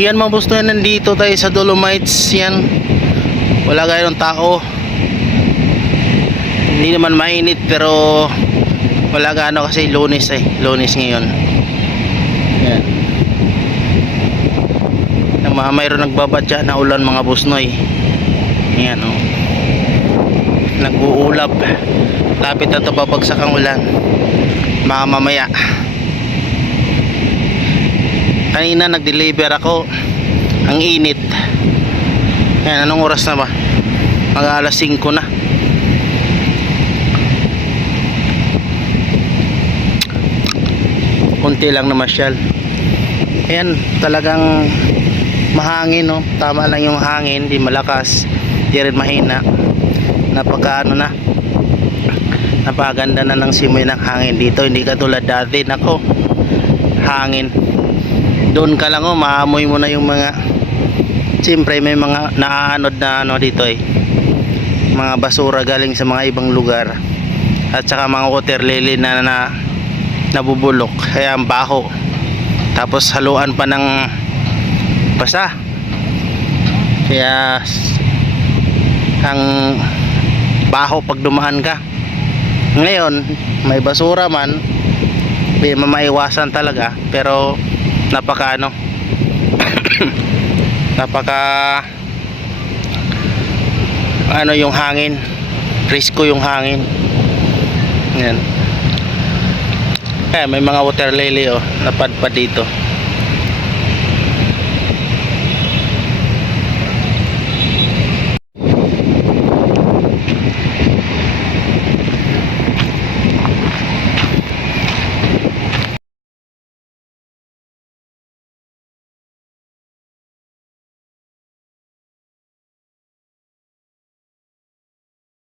Yan mga boss na, nandito tayo sa Dolomites. Yan, wala gayong tao, hindi naman mainit pero wala gaano kasi Lunes Lunes ngayon. Yan, mayroon nagbabadya na ulan mga busnoy. Yan oh, nag-uulap, lapit na ito babagsak ang ulan mamaya. Kanina nag-deliver ako, ang init. Yan, anong oras na ba? Mag alas 5 na. Kunti lang na masyal. Ayan, talagang mahangin, no? Tama lang yung hangin, di malakas, di rin mahina. Napaka na, napaganda na ng simoy ng hangin dito, hindi katulad dati. Nako, hangin doon ka lang, maamoy mo na yung mga, siyempre may mga naaanod na dito mga basura galing sa mga ibang lugar, at saka mga water lily na nabubulok, kaya ang baho, tapos haluan pa ng basa, kaya ang baho pag dumaan ka. Ngayon may basura man, may mamaiwasan talaga, pero napaka yung hangin, risko yung hangin. Yan, kaya may mga water lily napadpad dito.